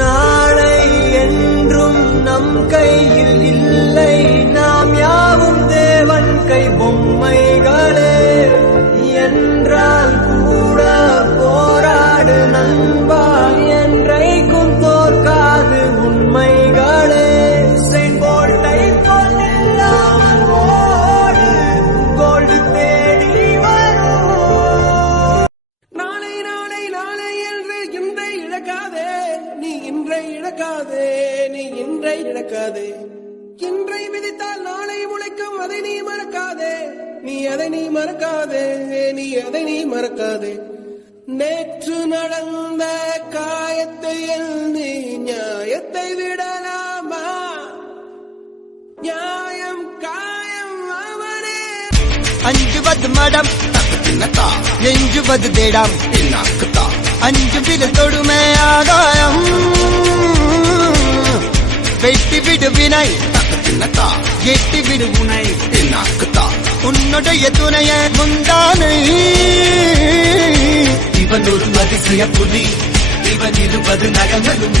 நாளை என்றும் நம் கையில் இல்லை, நாம் யாவும் தேவன் கை பொம்மைகளே. என்றால் கூட போராடு நண்பா, என்றைக்கும் தோற்காது உண்மைகளே. செங்கோட்டை கொள்ளாமல் ஓடு, கோல்டு தேடி வரும். நாளை நாளை நாளை என்று இன்றை இழக்காதே, நீ இன்றை இழக்காதே, நீ இன்றை இழக்காதே. இன்றை விதித்தால் நாளை முளைக்கும், அதை நீ மறக்காதே, நீ அதை நீ மறக்காதே, நீ அதை நீ மறக்காதே. நேற்று நடந்த காயத்தை எண்ணி நியாயத்தை விடலாமா? நியாயம் காயம் அவனே. அஞ்சுவது மடம் எஞ்சுவது தேடம், அஞ்சு வித தொடுமை ஆகாயம். வெட்டி விடு வினை, எட்டி விடு உனை, உன்னுடைய துணைய முந்தானை. இவன் ஒரு அதிசய புலி, இவன் இருபது நகங்களும்